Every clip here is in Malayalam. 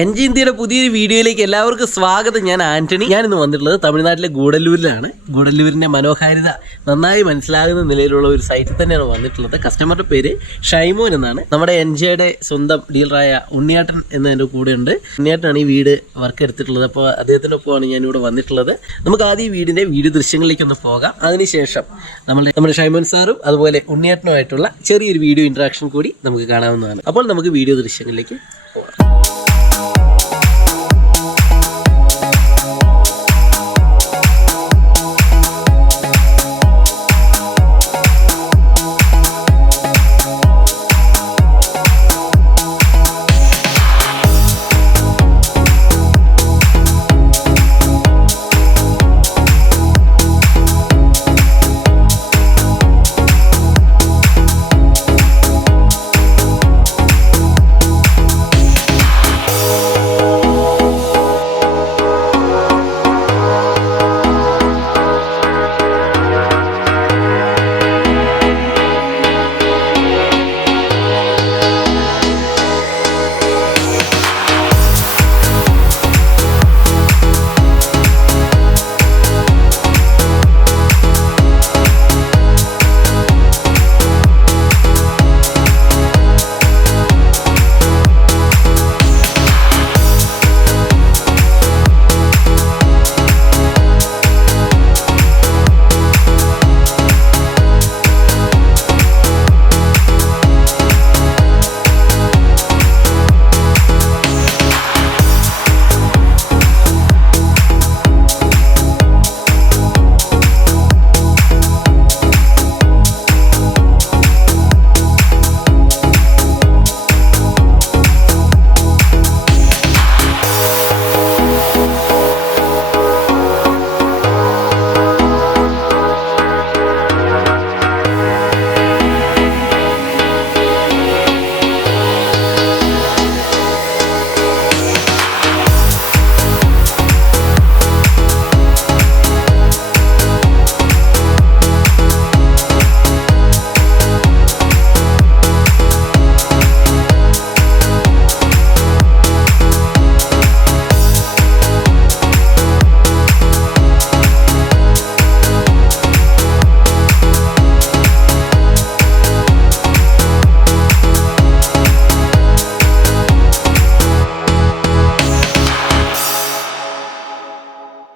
എൻജി ഇന്ത്യയുടെ പുതിയൊരു വീഡിയോയിലേക്ക് എല്ലാവർക്കും സ്വാഗതം. ഞാൻ ആന്റണി. ഞാനിന്ന് വന്നിട്ടുള്ളത് തമിഴ്നാട്ടിലെ ഗൂഡല്ലൂരിലാണ്. ഗൂഡല്ലൂരിൻ്റെ മനോഹാരിത നന്നായി മനസ്സിലാകുന്ന നിലയിലുള്ള ഒരു സൈറ്റിൽ തന്നെയാണ് വന്നിട്ടുള്ളത്. കസ്റ്റമറുടെ പേര് ഷൈമോൻ എന്നാണ്. നമ്മുടെ എൻജിയുടെ സ്വന്തം ഡീലറായ ഉണ്ണിയേട്ടൻ എന്നതിൻ്റെ കൂടെ ഉണ്ട്. ഉണ്ണിയേട്ടനാണ് ഈ വീട് വർക്ക് എടുത്തിട്ടുള്ളത്. അപ്പോൾ അദ്ദേഹത്തിനൊപ്പമാണ് ഞാനിവിടെ വന്നിട്ടുള്ളത്. നമുക്ക് ആദ്യം ഈ വീഡിയോ ദൃശ്യങ്ങളിലേക്കൊന്ന് പോകാം. അതിനുശേഷം നമ്മുടെ ഷൈമോൻ സാറും അതുപോലെ ഉണ്ണിയേട്ടനുമായിട്ടുള്ള ചെറിയൊരു വീഡിയോ ഇൻട്രാക്ഷൻ കൂടി നമുക്ക് കാണാവുന്നതാണ്. അപ്പോൾ നമുക്ക് വീഡിയോ ദൃശ്യങ്ങളിലേക്ക് പോകാം.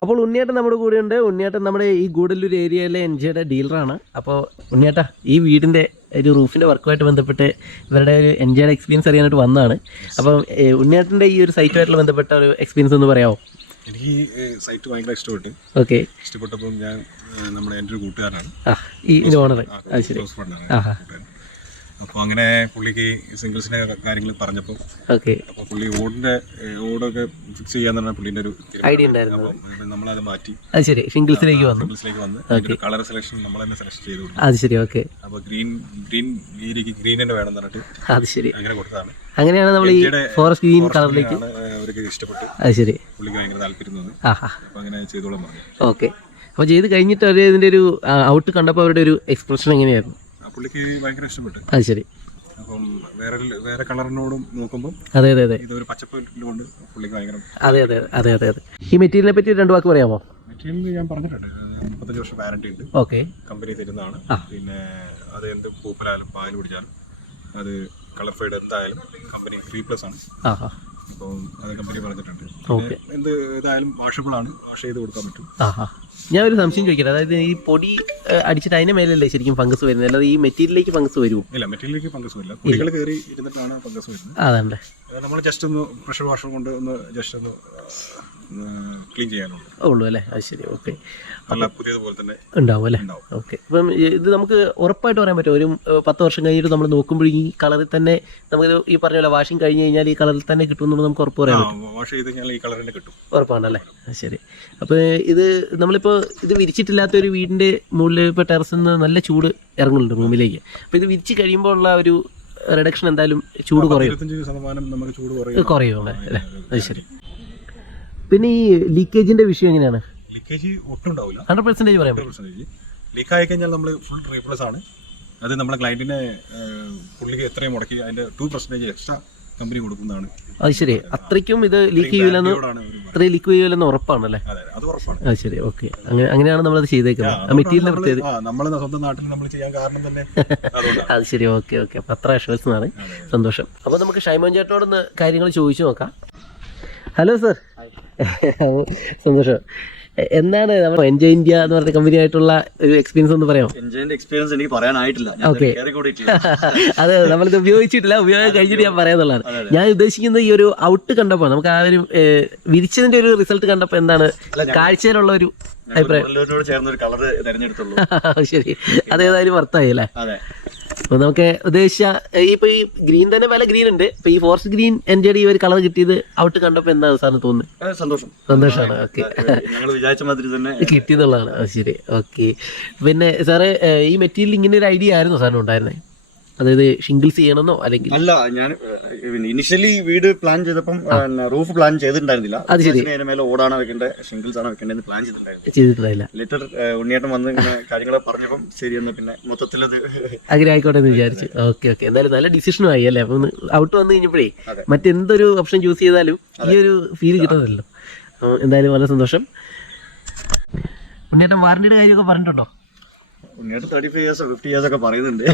അപ്പോൾ ഉണ്ണിയേട്ടൻ നമ്മുടെ കൂടെ ഉണ്ട്. ഉണ്ണിയേട്ടൻ നമ്മുടെ ഈ ഗൂഡല്ലൂർ ഏരിയയിലെ എൻജിയുടെ ഡീലറാണ്. അപ്പോൾ ഉണ്ണിയേട്ടാ, ഈ വീടിൻ്റെ ഒരു റൂഫിൻ്റെ വർക്കുമായിട്ട് ബന്ധപ്പെട്ട് ഇവരുടെ ഒരു എൻജിയുടെ എക്സ്പീരിയൻസ് അറിയാനായിട്ട് വന്നതാണ്. അപ്പം ഉണ്ണിയേട്ടൻ്റെ ഈ ഒരു സൈറ്റുമായിട്ടുള്ള ബന്ധപ്പെട്ട ഒരു എക്സ്പീരിയൻസ് ഒന്ന് പറയാമോ? എനിക്ക് ഈ സൈറ്റ് ഭയങ്കര ഇഷ്ടപ്പെട്ടു. ഓക്കെ, ഇഷ്ടപ്പെട്ടപ്പോൾ ഞാൻ എൻ്റെ ഒരു കൂട്ടുകാരനാണ് ഈ ഓണർ. അത് ശരി. അപ്പോൾ അങ്ങനെ പുള്ളിക്ക് സിംഗിൾസിൻ്റെ കാര്യങ്ങൾ പറഞ്ഞപ്പോൾ ഓക്കെ, അപ്പോൾ പുള്ളി ഓടൊക്കെ ഫിക്സ് ചെയ്യാന്ന് പറഞ്ഞാൽ പുള്ളിൻ്റെ ഒരു ഐഡിയ ഉണ്ടായിരുന്നു. നമ്മളത് മാറ്റി അത് ശരി, സിംഗിൾസിലേക്ക് വന്ന് കളർ സെലക്ഷൻ നമ്മൾ തന്നെ സെലക്ട് ചെയ്തു കൊടുത്തു. അത് ശരി. ഓക്കെ, അപ്പോൾ ഗ്രീൻ തന്നെ വേണം പറഞ്ഞിട്ട് അത് ശരി, അങ്ങനെ കൊടുത്തതാണ്. അങ്ങനെയാണ് നമ്മൾ ഈ ഫോറസ്റ്റ് ഗ്രീൻ കളറിലേക്ക് അവർക്ക് ഇഷ്ടപ്പെട്ടു. അത് ശരി, പുള്ളിക്ക് ഭയങ്കര താല്പര്യം തോന്നി. അപ്പോൾ അങ്ങനെ ചെയ്തോളാം പറഞ്ഞു. ഓക്കെ, അപ്പോൾ ചെയ്ത് കഴിഞ്ഞിട്ട് അവർ ഇതിൻ്റെ ഒരു ഔട്ട് കണ്ടപ്പോൾ അവരുടെ ഒരു എക്സ്പ്രഷൻ എങ്ങനെയായിരുന്നു? പുള്ളിക്ക് ഭയങ്കര ഇഷ്ടപ്പെട്ടു. അത് ശരി. അപ്പം വേറെ കളറിനോടും നോക്കുമ്പോൾ അതെ ഇതൊരു പച്ചപ്പുകൊണ്ട് പുള്ളിക്ക് ഭയങ്കര അതെ. ഈ മെറ്റീരിയലിനെ പറ്റി രണ്ട് വാക്ക് പറയാമോ? മെറ്റീരിയൽ ഞാൻ പറഞ്ഞിട്ടുണ്ട്. 35 വർഷം വാറണ്ടി ഉണ്ട്. ഓക്കെ, കമ്പനി തരുന്നതാണ്. പിന്നെ അത് എന്ത് പൂപ്പലായാലും പാൽ കുടിച്ചാലും അത് കളർ ഫെയ്ഡ് എന്തായാലും കമ്പനി 3+ ആണ്. അപ്പം അത് കമ്പനി പറഞ്ഞിട്ടുണ്ട്. എന്ത് ഇതായാലും വാഷബിൾ ആണ്, വാഷ് ചെയ്ത് കൊടുക്കാൻ പറ്റും. ഞാൻ ഒരു സംശയം ചോദിക്കട്ടെ, അതായത് ഈ പൊടി അടിച്ചിട്ട് അതിന്റെ മേലല്ലേ ശരിക്കും ഫംഗസ് വരുന്നത്, അല്ലാതെ ഈ മെറ്റീരിയലിലേക്ക് ഫംഗസ് വരുമോ? ഇല്ല, മെറ്റീരിയലിലേക്ക് ഫംഗസ് വരില്ല. പൊടികൾ കയറി ഇരുന്നിട്ടാണ് ഫംഗസ് വരുന്നത്. അതല്ലേ, നമ്മൾ ജസ്റ്റ് ഒന്ന് പ്രഷർ വാഷർ കൊണ്ട് ഒന്ന് ജസ്റ്റ് ഒന്ന് ക്ലീൻ ചെയ്യാനുള്ളൂ അല്ലേ? അത് ശരി. ഓക്കെ, നല്ല പുതിയതുപോലെ തന്നെ ഉണ്ടാവും അല്ലേ? ഓക്കെ, അപ്പം ഇത് നമുക്ക് ഉറപ്പായിട്ട് പറയാൻ പറ്റും, ഒരു 10 വർഷം കഴിഞ്ഞിട്ട് നമ്മൾ നോക്കുമ്പോൾ ഈ കളറിൽ തന്നെ നമുക്ക് ഈ പറഞ്ഞ പോലെ വാഷിംഗ് കഴിഞ്ഞ് കഴിഞ്ഞാൽ ഈ കളറിൽ തന്നെ കിട്ടും എന്നുള്ളത് നമുക്ക് ഉറപ്പ് പറയാൻ പറ്റും. വാഷ് ചെയ്ത് കഴിഞ്ഞാൽ ഈ കളറിന് കിട്ടും, ഉറപ്പാണല്ലേ? ശരി. അപ്പോൾ ഇത് നമ്മളിപ്പോൾ ഇത് വിരിച്ചിട്ടില്ലാത്ത ഒരു വീടിൻ്റെ മുകളിൽ ഇപ്പോൾ ടെറസിൽ നിന്ന് നല്ല ചൂട് ഇറങ്ങുന്നുണ്ട് റൂമിലേക്ക്. അപ്പോൾ ഇത് വിരിച്ച് കഴിയുമ്പോൾ ഉള്ള ഒരു റിഡക്ഷൻ എന്തായാലും ചൂട് കുറയും, 25% നമുക്ക് ചൂട് കുറയും അല്ലേ? അത് ശരി. പിന്നെ ഈ ലീക്കേജിന്റെ വിഷയം എങ്ങനെയാണ്? ലീക്കേജ് ഒട്ടും ഉണ്ടാവില്ല, 100% പറയാൻ പറ്റും. ലീക്ക് ആയി കഴിഞ്ഞാൽ നമ്മൾ ഫുൾ റീപ്ലേസ് ആണ്. അത് നമ്മുടെ ക്ലയന്റിനെ പുള്ളിക്ക് എത്രയും മുടക്കി അതിന്റെ 2% എക്സ്ട്രാ കമ്പനി കൊടുക്കുന്നതാണ്. അത് ശരി, അത്രയ്ക്കും ഇത് ലീക്ക് ചെയ്യൂലെന്ന്, അത്രയും ലീക്ക് ചെയ്യൂലെന്ന് ഉറപ്പാണല്ലേ? അതെ, അത് ഉറപ്പാണ്. അത് ശരി, ഓക്കെ. അങ്ങനെയാണ് നമ്മളത് ചെയ്തേക്കുന്നത്. ആ മെറ്റീരിയൽ പ്രത്യേകത നമ്മളെ സ്വന്തം നാട്ടിൽ നമ്മൾ ചെയ്യാൻ കാരണം തന്നെ അത് ശരി, ഓക്കെ ഓക്കെ. അപ്പം അത്ര ആശ്വാസമാണ്, സന്തോഷം. അപ്പോൾ നമുക്ക് ഷൈമോൻ ചേട്ടനോടൊന്ന് കാര്യങ്ങൾ ചോദിച്ചു നോക്കാം. ഹലോ സർ, സന്തോഷം. എന്താണ് നമ്മൾ എൻജോയ് ഇന്ത്യ എന്ന് പറഞ്ഞ കമ്പനി ആയിട്ടുള്ള ഒരു എക്സ്പീരിയൻസ് ഒന്ന് പറയാമോ? എൻജോയിന്റെ എക്സ്പീരിയൻസ് എനിക്ക് പറയാനായിട്ടില്ല. ഓക്കെ, അതെ, നമ്മളിത് ഉപയോഗിച്ചിട്ടില്ല, ഉപയോഗം കഴിഞ്ഞിട്ട് ഞാൻ പറയാന്നുള്ളതാണ്. ഞാൻ ഉദ്ദേശിക്കുന്നത് ഈ ഒരു ഔട്ട് കണ്ടപ്പോൾ നമുക്ക് ആ ഒരു വിരിച്ചതിന്റെ ഒരു റിസൾട്ട് കണ്ടപ്പോൾ എന്താണ് കാഴ്ചയിലുള്ള ഒരു അഭിപ്രായം? ചേർന്നൊരു കളർ തിരഞ്ഞെടുത്തുള്ളൂ. ശരി, അതേതായാലും വർത്തായി അല്ലേ? അതെ. അപ്പോൾ നമുക്ക് ഉദ്ദേശിച്ച ഇപ്പൊ ഈ ഗ്രീൻ തന്നെ പല ഗ്രീൻ ഉണ്ട്, ഇപ്പൊ ഈ ഫോറസ്റ്റ് ഗ്രീൻ എൻജോയ് ഈ ഒരു കളർ കിട്ടിയത് ഔട്ട് കണ്ടപ്പോൾ എന്താണ് സാറിന് തോന്നുന്നത്? സന്തോഷമാണ്. ഓക്കെ, ഞങ്ങൾ വിചാരിച്ച മാതിരി തന്നെ കിട്ടിയെന്നുള്ളതാണ്. ശരി, ഓക്കെ. പിന്നെ സാറ് ഈ മെറ്റീരിയൽ ഇങ്ങനെ ഒരു ഐഡിയ ആയിരുന്നു സാറിന് ഉണ്ടായിരുന്നത്? അതായത് ഷിംഗിൾസ് ചെയ്യണമെന്നോ അല്ലെങ്കിൽ? അല്ല, ഞാൻ ഇനിഷ്യലി വീട് പ്ലാൻ ചെയ്തപ്പം റൂഫ് പ്ലാൻ ചെയ്തിട്ടുണ്ടായിരുന്നില്ല. അത് ശരി, മേലെ ഓടാണ് വെക്കേണ്ടത്, ഷിംഗിൾസ് ആണ് വെക്കേണ്ടത് പ്ലാൻ ചെയ്തിട്ടുണ്ടായില്ല. ലിറ്റർ ഉണ്ണിയേട്ടൻ വന്ന് ഇങ്ങനെ കാര്യങ്ങളെ പറഞ്ഞപ്പം ശരിയെന്ന് പിന്നെ മൊത്തത്തിലത് അങ്ങനെ ആയിക്കോട്ടെ എന്ന് വിചാരിച്ചു. ഓക്കെ ഓക്കെ, എന്തായാലും നല്ല ഡിസിഷനും ആയി അല്ലേ? അപ്പം ഔട്ട് വന്നു കഴിഞ്ഞപ്പോഴേ മറ്റെന്തൊരു ഓപ്ഷൻ ചൂസ് ചെയ്താലും ഈ ഒരു ഫീൽ കിട്ടുന്നതല്ലോ. എന്തായാലും വളരെ സന്തോഷം. ഉണ്ണിയേട്ടൻ വാറണ്ടിയുടെ കാര്യമൊക്കെ പറഞ്ഞിട്ടുണ്ടോ? ഉണ്ണിയേട്ടൻ 35 years 50 years ഒക്കെ പറയുന്നുണ്ട്,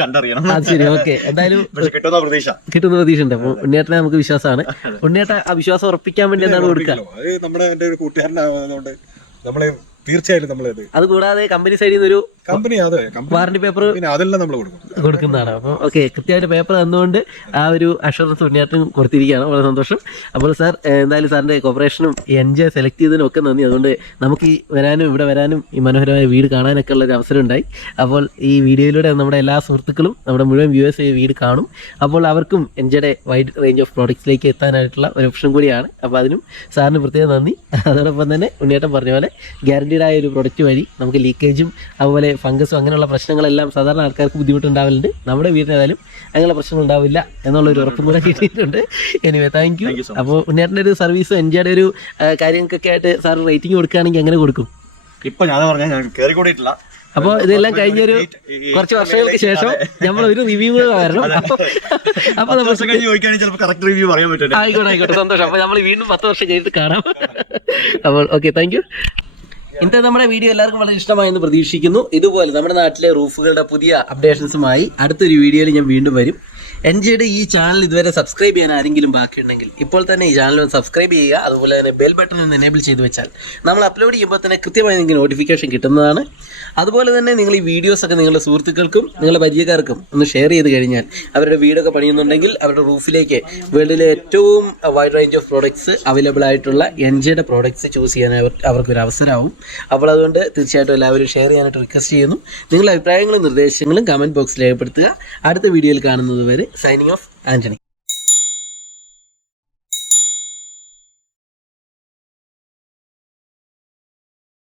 കണ്ടറിയണം. അത് ശരി, ഓക്കെ. എന്തായാലും കിട്ടുന്ന പ്രതീക്ഷ ഉണ്ട്. അപ്പോൾ ഉണ്ണിയേട്ടനെ നമുക്ക് വിശ്വാസമാണ്. ഉണ്ണിയേട്ട ആ വിശ്വാസം ഉറപ്പിക്കാൻ വേണ്ടി എന്താണ് കൊടുക്കുക? അത് നമ്മുടെ എൻ്റെ ഒരു കൂട്ടുകാരനായതുകൊണ്ട് നമ്മളെ തീർച്ചയായിട്ടും നമ്മളത്. അത് കൂടാതെ കമ്പനി സൈഡിൽ നിന്ന് ഒരു കമ്പനി വാറണ്ടി പേപ്പർ അതെല്ലാം നമ്മൾ കൊടുക്കുന്നതാണ്. അപ്പോൾ ഓക്കെ, കൃത്യമായിട്ട് പേപ്പർ തന്നുകൊണ്ട് ആ ഒരു അഷുറൻസ് ഉണ്ണിയേട്ടൻ കൊടുത്തിരിക്കുകയാണ്. വളരെ സന്തോഷം. അപ്പോൾ സാർ, എന്തായാലും സാറിൻ്റെ കോപ്പറേഷനും ഈ എൻജോയ് സെലക്ട് ചെയ്തതിനും ഒക്കെ നന്ദി. അതുകൊണ്ട് നമുക്ക് ഈ വരാനും ഇവിടെ വരാനും ഈ മനോഹരമായ വീട് കാണാനൊക്കെ ഉള്ളൊരു അവസരം ഉണ്ടായി. അപ്പോൾ ഈ വീഡിയോയിലൂടെ നമ്മുടെ എല്ലാ സുഹൃത്തുക്കളും നമ്മുടെ മുഴുവൻ വ്യൂവേഴ്സ് ഈ വീട് കാണും. അപ്പോൾ അവർക്കും എൻജോയുടെ വൈഡ് റേഞ്ച് ഓഫ് പ്രോഡക്റ്റ്സിലേക്ക് എത്താനായിട്ടുള്ള ഒരു ഓപ്ഷൻ കൂടിയാണ്. അപ്പോൾ അതിനും സാറിന് പ്രത്യേകം നന്ദി. അതോടൊപ്പം തന്നെ ഉണ്ണിയേട്ടൻ പറഞ്ഞ പോലെ ഗ്യാരണ്ടീഡ് ആയ ഒരു പ്രൊഡക്റ്റ് വഴി നമുക്ക് ലീക്കേജും അതുപോലെ ഫംഗസും അങ്ങനെയുള്ള പ്രശ്നങ്ങളെല്ലാം സാധാരണ ആൾക്കാർക്ക് ബുദ്ധിമുട്ടുണ്ടാവലുണ്ട്. നമ്മുടെ വീട്ടിലേതായാലും അങ്ങനെയുള്ള പ്രശ്നങ്ങൾ ഉണ്ടാവില്ല എന്നുള്ളൊരു ഉറപ്പും കൂടെ കിട്ടിയിട്ടുണ്ട്. Anyway, thank you. അപ്പോൾ ഉണ്ണിയേട്ടൻ്റെ ഒരു സർവീസും എൻജോയുടെ ഒരു കാര്യങ്ങൾക്കൊക്കെ ആയിട്ട് സാർ റേറ്റിംഗ് കൊടുക്കുകയാണെങ്കിൽ എങ്ങനെ കൊടുക്കും? ഇപ്പൊ ഞാൻ പറഞ്ഞാൽ ഞാൻ കയറി കൂടിയിട്ടില്ല. അപ്പോൾ ഇതെല്ലാം കഴിഞ്ഞൊരു കുറച്ച് വർഷങ്ങൾക്ക് ശേഷം നമ്മൾ ഒരു റിവ്യൂ വരണം. അപ്പോൾ നമ്മൾ കറക്റ്റ് റിവ്യൂ പറയാൻ പറ്റും. ആയിക്കോട്ടെ, സന്തോഷം. അപ്പോൾ നമ്മൾ വീണ്ടും 10 വർഷം കഴിഞ്ഞിട്ട് കാണാം. അപ്പോൾ ഓക്കെ, താങ്ക് യു. ഇന്നത്തെ നമ്മുടെ വീഡിയോ എല്ലാവർക്കും വളരെ ഇഷ്ടമായെന്ന് പ്രതീക്ഷിക്കുന്നു. ഇതുപോലെ നമ്മുടെ നാട്ടിലെ റൂഫുകളുടെ പുതിയ അപ്ഡേഷൻസുമായി അടുത്തൊരു വീഡിയോയിൽ ഞാൻ വീണ്ടും വരും. എൻജോയുടെ ഈ ചാനൽ ഇതുവരെ സബ്സ്ക്രൈബ് ചെയ്യാൻ ആരെങ്കിലും ബാക്കിയുണ്ടെങ്കിൽ ഇപ്പോൾ തന്നെ ഈ ചാനൽ ഒന്ന് സബ്സ്ക്രൈബ് ചെയ്യുക. അതുപോലെ തന്നെ ബെൽ ബട്ടൺ ഒന്ന് എനേബിൾ ചെയ്ത് വെച്ചാൽ നമ്മൾ അപ്ലോഡ് ചെയ്യുമ്പോൾ തന്നെ കൃത്യമായി നിങ്ങൾക്ക് നോട്ടിഫിക്കേഷൻ കിട്ടുന്നതാണ്. അതുപോലെ തന്നെ നിങ്ങൾ ഈ വീഡിയോസൊക്കെ നിങ്ങളുടെ സുഹൃത്തുക്കൾക്കും നിങ്ങളുടെ പരിചയക്കാർക്കും ഒന്ന് ഷെയർ ചെയ്ത് കഴിഞ്ഞാൽ അവരുടെ വീടൊക്കെ പണിയുന്നുണ്ടെങ്കിൽ അവരുടെ റൂഫിലേക്ക് വേൾഡിലെ ഏറ്റവും wide range of products available ആയിട്ടുള്ള എൻജോയുടെ പ്രോഡക്ട്സ് ചൂസ് ചെയ്യാൻ അവർക്കൊരു അവസരമാവും. അപ്പോൾ അതുകൊണ്ട് തീർച്ചയായിട്ടും എല്ലാവരും ഷെയർ ചെയ്യാനായിട്ട് റിക്വസ്റ്റ് ചെയ്യുന്നു. നിങ്ങളുടെ അഭിപ്രായങ്ങളും നിർദ്ദേശങ്ങളും കമൻറ്റ് ബോക്സിൽ രേഖപ്പെടുത്തുക. അടുത്ത വീഡിയോയിൽ കാണുന്നത് വരെ സൈനിങ് ഓഫ്, ആന്റണി.